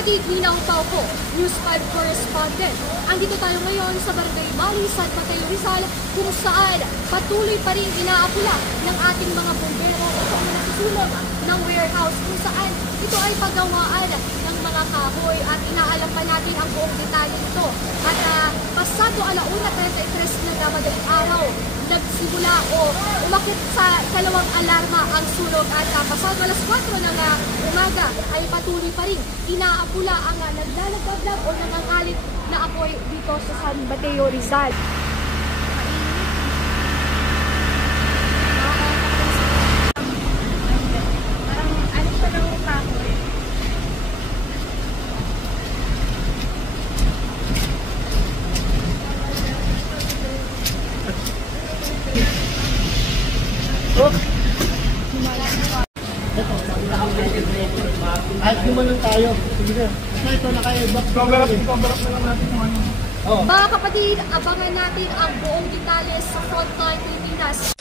kapatid, Nina Pauco, News 5 Correspondent. Andito tayo ngayon sa Barangay Mali, San Mateo, Rizal, kung saan patuloy pa rin inaapula ng ating mga bumbero itong nasusunog ng warehouse kung saan ito ay paggawaan ng mga kahoy at inaalam pa natin ang buong detalye nito. At pasado 1:33 ng madaling araw, nagsimula o umakit sa kalawang alarma ang sunog at pasado 4:00 ng umaga ay patuloy pa rin inaapula ang naglalagablag o nangangalit na apoy dito sa San Mateo, Rizal. Ay, gumanon tayo. Sige na. Ito na kayo. Cover up na lang natin kung ano. Mga kapatid, abangan natin ang buong detalye sa Frontline Pilipinas.